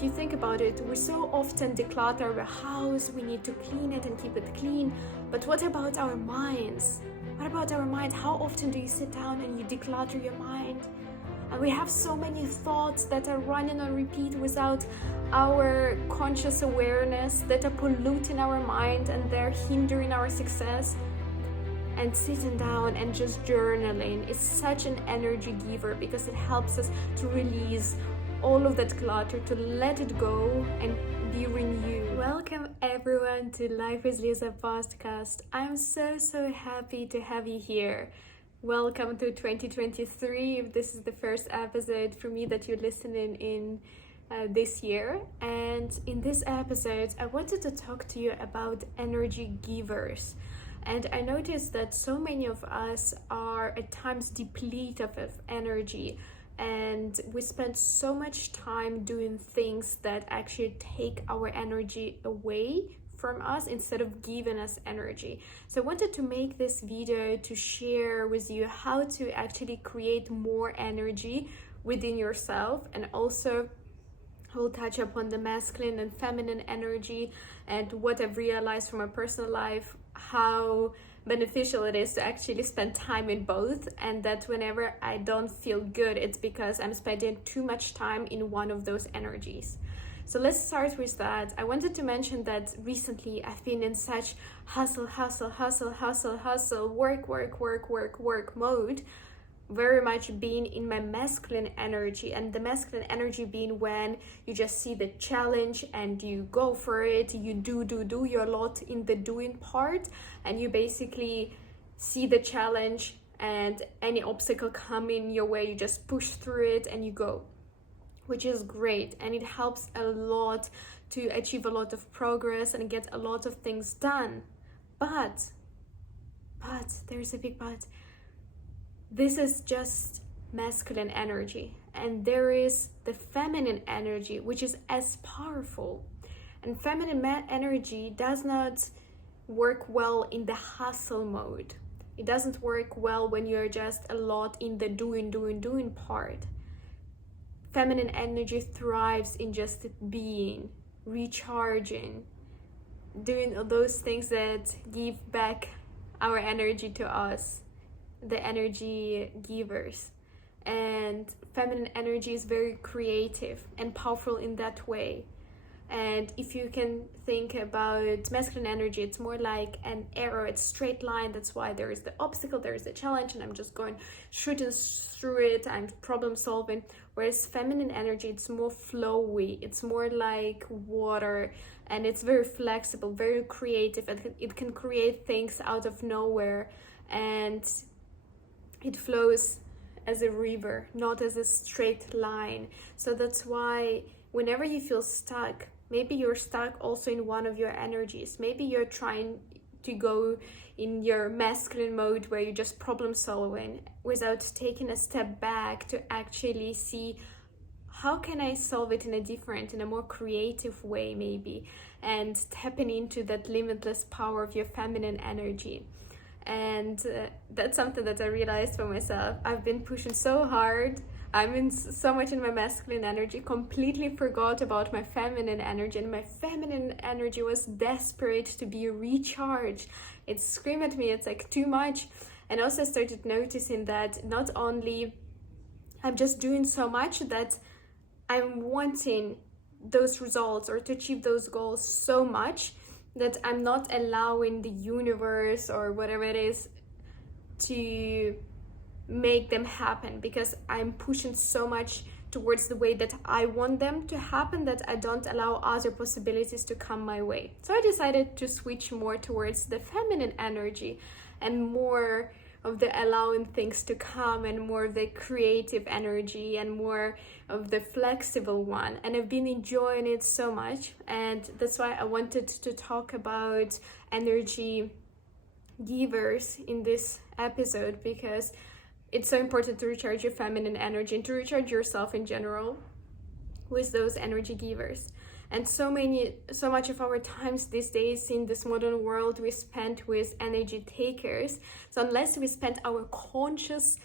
if you think about it, we so often declutter our house, we need to clean it and keep it clean. But what about our minds? What about our mind? How often do you sit down and you declutter your mind? And we have so many thoughts that are running on repeat without our conscious awareness, that are polluting our mind and they're hindering our success. And sitting down and just journaling is such an energy giver because it helps us to release all of that clutter, to let it go and be renewed. Welcome everyone to LifewithLiza podcast. I'm so happy to have you here. Welcome to 2023. If this is the first episode for me that you're listening in this year. And in this episode, I wanted to talk to you about energy givers. And I noticed that so many of us are at times depleted of energy, and we spend so much time doing things that actually take our energy away from us instead of giving us energy. So I wanted to make this video to share with you how to actually create more energy within yourself, and also we'll touch upon the masculine and feminine energy and what I've realized from my personal life, how beneficial it is to actually spend time in both, and that whenever I don't feel good, it's because I'm spending too much time in one of those energies. So let's start with that. I wanted to mention that recently I've been in such hustle, work mode, very much being in my masculine energy. And the masculine energy being when you just see the challenge and you go for it, you do, you're a lot in the doing part, and you basically see the challenge and any obstacle coming your way, you just push through it and you go, which is great. And it helps a lot to achieve a lot of progress and get a lot of things done. But there's a big but. This is just masculine energy, and there is the feminine energy, which is as powerful. And feminine energy does not work well in the hustle mode. It doesn't work well when you're just a lot in the doing part. Feminine energy thrives in just being, recharging, doing those things that give back our energy to us, the energy givers. And feminine energy is very creative and powerful in that way. And if you can think about masculine energy, it's more like an arrow, it's straight line. That's why there is the obstacle, there is the challenge, and I'm just going shooting through it, I'm problem solving. Whereas feminine energy, it's more flowy, it's more like water, and it's very flexible, very creative, and it can create things out of nowhere, and it flows as a river, not as a straight line. So that's why whenever you feel stuck, maybe you're stuck also in one of your energies. Maybe you're trying to go in your masculine mode where you're just problem solving without taking a step back to actually see how can I solve it in a more creative way maybe, and tapping into that limitless power of your feminine energy. And that's something that I realized for myself. I've been pushing so hard. I'm in so much in my masculine energy, completely forgot about my feminine energy, and my feminine energy was desperate to be recharged. It screamed at me, it's like too much. And also started noticing that not only I'm just doing so much that I'm wanting those results or to achieve those goals so much that I'm not allowing the universe or whatever it is to make them happen, because I'm pushing so much towards the way that I want them to happen that I don't allow other possibilities to come my way. So I decided to switch more towards the feminine energy and more of the allowing things to come, and more of the creative energy and more of the flexible one. And I've been enjoying it so much, and that's why I wanted to talk about energy givers in this episode, because it's so important to recharge your feminine energy and to recharge yourself in general with those energy givers. And so much of our times these days in this modern world we spend with energy takers. So unless we spend our conscious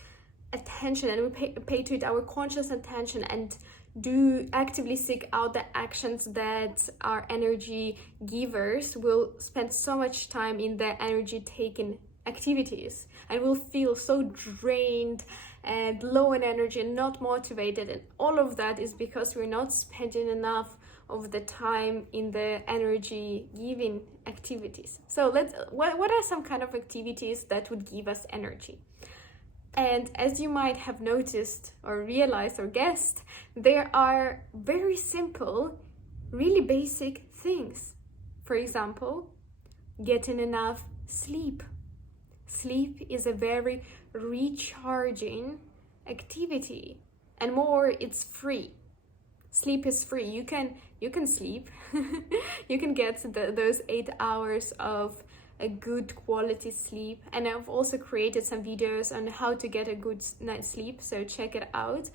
attention and we pay to it our conscious attention and do actively seek out the actions that are energy givers, we'll spend so much time in the energy taking activities and we'll feel so drained and low on energy and not motivated, and all of that is because we're not spending enough of the time in the energy giving activities. So what are some kind of activities that would give us energy? And as you might have noticed or realized or guessed, there are very simple, really basic things. For example, getting enough sleep. Sleep is a very recharging activity, and more, it's free. Sleep is free. You can sleep. You can get those 8 hours of a good quality sleep, and I've also created some videos on how to get a good night's sleep, so check it out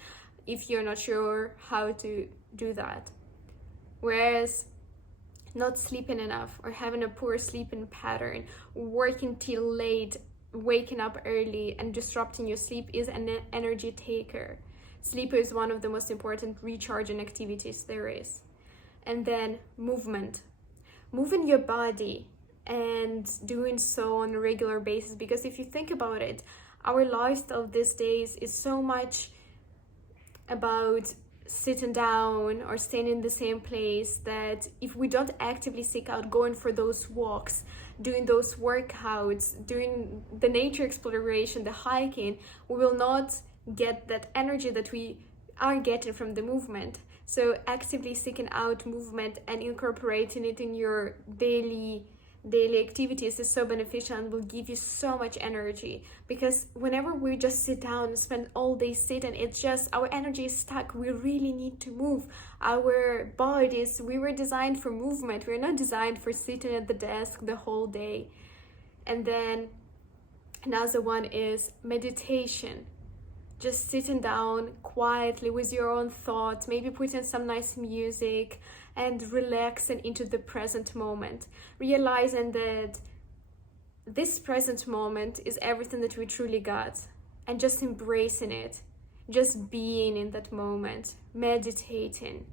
if you're not sure how to do that. Whereas not sleeping enough or having a poor sleeping pattern, working till late, waking up early and disrupting your sleep is an energy taker. Sleep is one of the most important recharging activities there is. And then movement. Moving your body and doing so on a regular basis, because if you think about it, our lifestyle these days is so much about sitting down or staying in the same place that if we don't actively seek out going for those walks, doing those workouts, doing the nature exploration, the hiking, we will not get that energy that we are getting from the movement. So actively seeking out movement and incorporating it in your daily activities is so beneficial and will give you so much energy, because whenever we just sit down and spend all day sitting, it's just our energy is stuck. We really need to move our bodies. We were designed for movement. We're not designed for sitting at the desk the whole day. And then another one is meditation. Just sitting down quietly with your own thoughts, maybe putting some nice music and relaxing into the present moment, realizing that this present moment is everything that we truly got, and just embracing it, just being in that moment, meditating,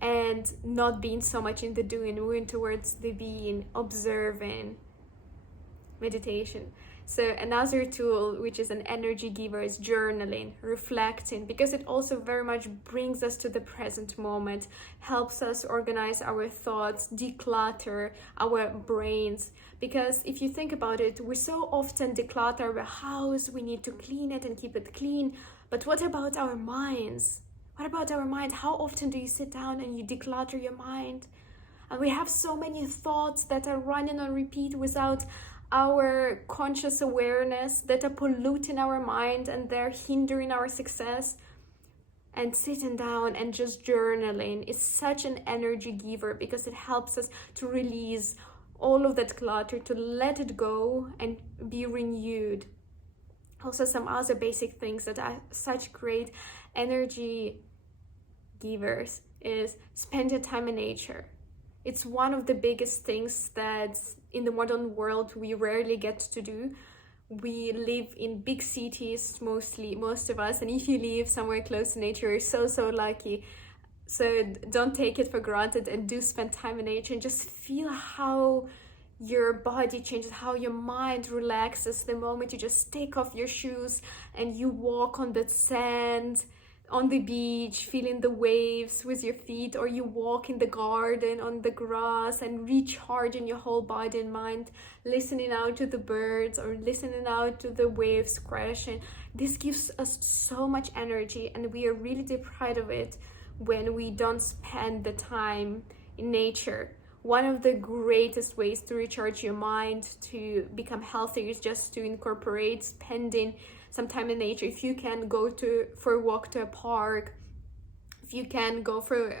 and not being so much in the doing, moving towards the being, observing. Meditation. So another tool which is an energy giver is journaling, reflecting, because it also very much brings us to the present moment, helps us organize our thoughts, declutter our brains. Because if you think about it, we so often declutter our house, we need to clean it and keep it clean. But what about our minds? What about our mind? How often do you sit down and you declutter your mind? And we have so many thoughts that are running on repeat without our conscious awareness, that are polluting our mind and they're hindering our success. And sitting down and just journaling is such an energy giver, because it helps us to release all of that clutter, to let it go and be renewed. Also, some other basic things that are such great energy givers is spending time in nature. It's one of the biggest things that in the modern world we rarely get to do. We live in big cities, most of us, and if you live somewhere close to nature, you're so lucky. So don't take it for granted and do spend time in nature and just feel how your body changes, how your mind relaxes the moment you just take off your shoes and you walk on the sand, on the beach, feeling the waves with your feet, or you walk in the garden on the grass and recharging your whole body and mind, listening out to the birds or listening out to the waves crashing. This gives us so much energy, and we are really deprived of it when we don't spend the time in nature. One of the greatest ways to recharge your mind, to become healthy, is just to incorporate spending some time in nature. If you can go for a walk to a park, if you can go for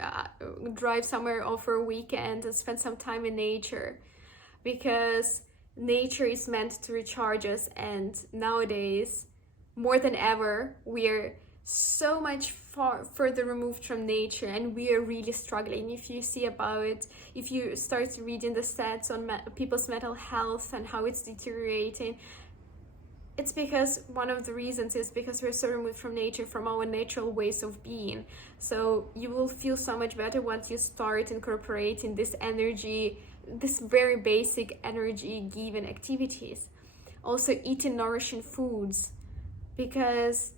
drive somewhere or for a weekend and spend some time in nature, because nature is meant to recharge us. And nowadays, more than ever, we are so much further removed from nature, and we are really struggling. If you start reading the stats on people's mental health and how it's deteriorating, it's because one of the reasons is because we're so removed from nature, from our natural ways of being. So you will feel so much better once you start incorporating this energy, this very basic energy giving activities. Also eating nourishing foods, because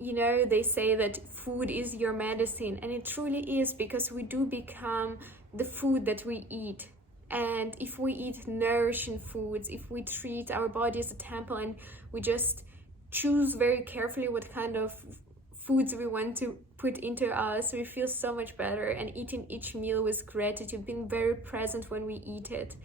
they say that food is your medicine, and it truly is, because we do become the food that we eat. And if we eat nourishing foods, if we treat our body as a temple and we just choose very carefully what kind of foods we want to put into us, we feel so much better. And eating each meal with gratitude, being very present when we eat it,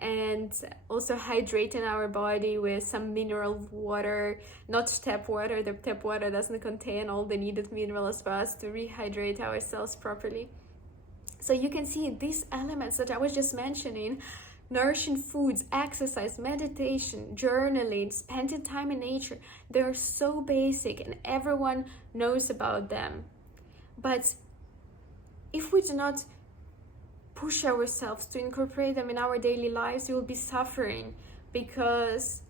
and also hydrating our body with some mineral water, not tap water. The tap water doesn't contain all the needed minerals for us to rehydrate ourselves properly. So you can see these elements that I was just mentioning: nourishing foods, exercise, meditation, journaling, spending time in nature. They're so basic and everyone knows about them. But if we do not push ourselves to incorporate them in our daily lives, we will be suffering, because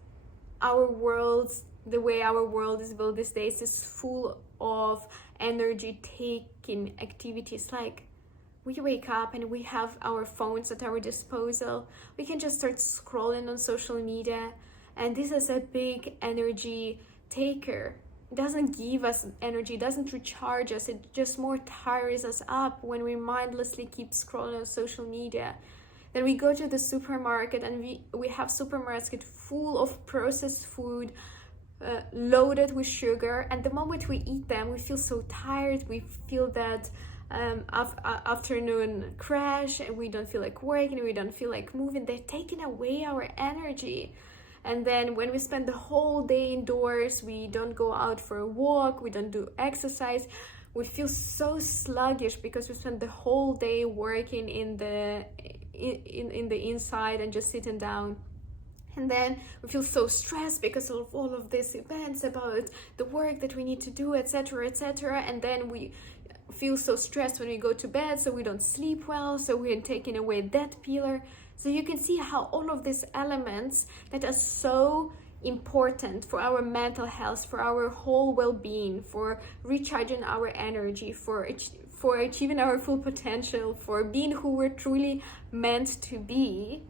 the way our world is built these days is full of energy-taking activities. Like, we wake up and we have our phones at our disposal. We can just start scrolling on social media, and this is a big energy taker. It doesn't give us energy, it doesn't recharge us, it just more tires us up when we mindlessly keep scrolling on social media. Then we go to the supermarket and we have supermarket full of processed food, loaded with sugar, and the moment we eat them, we feel so tired. We feel that afternoon crash, and we don't feel like working, we don't feel like moving. They're taking away our energy. And then when we spend the whole day indoors, we don't go out for a walk, we don't do exercise, we feel so sluggish because we spend the whole day working in the inside and just sitting down. And then we feel so stressed because of all of these events about the work that we need to do, etc., etc. And then we feel so stressed when we go to bed, so we don't sleep well, so we're taking away that pillar. So you can see how all of these elements that are so important for our mental health, for our whole well-being, for recharging our energy, for achieving our full potential, for being who we're truly meant to be,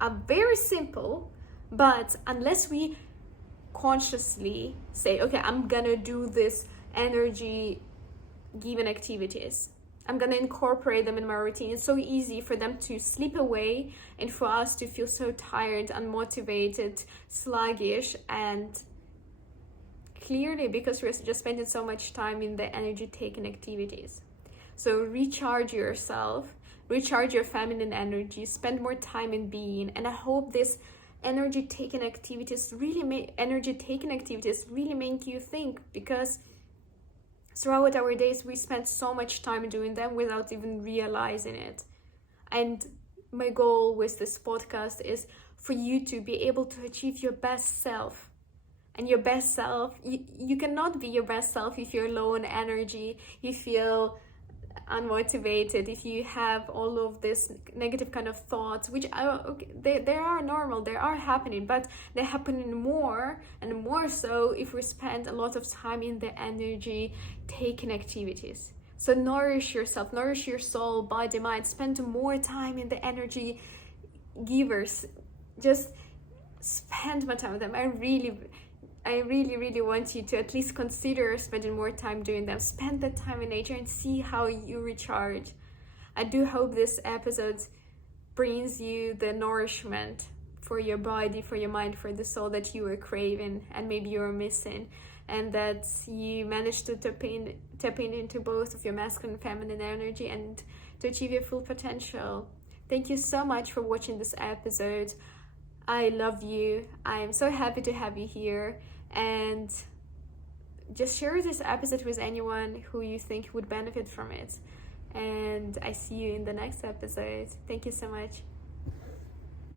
are very simple. But unless we consciously say, okay, I'm gonna do this energy given activities, I'm gonna incorporate them in my routine, it's so easy for them to slip away and for us to feel so tired, unmotivated, sluggish, and clearly because we're just spending so much time in the energy taking activities. So recharge yourself, recharge your feminine energy, spend more time in being. And I hope this energy taking activities really make you think, because throughout our days we spend so much time doing them without even realizing it. And my goal with this podcast is for you to be able to achieve your best self. And your best self, you cannot be your best self if you're low on energy, you feel unmotivated, if you have all of this negative kind of thoughts, which are okay, they are normal, they are happening, but they're happening more and more so if we spend a lot of time in the energy taking activities. So nourish yourself, nourish your soul, body, mind, spend more time in the energy givers. Just spend more time with them. I really want you to at least consider spending more time doing them. Spend that time in nature and see how you recharge. I do hope this episode brings you the nourishment for your body, for your mind, for the soul that you were craving and maybe you were missing, and that you managed to tap in into both of your masculine and feminine energy and to achieve your full potential. Thank you so much for watching this episode. I love you. I am so happy to have you here. And just share this episode with anyone who you think would benefit from it. And I see you in the next episode. Thank you so much.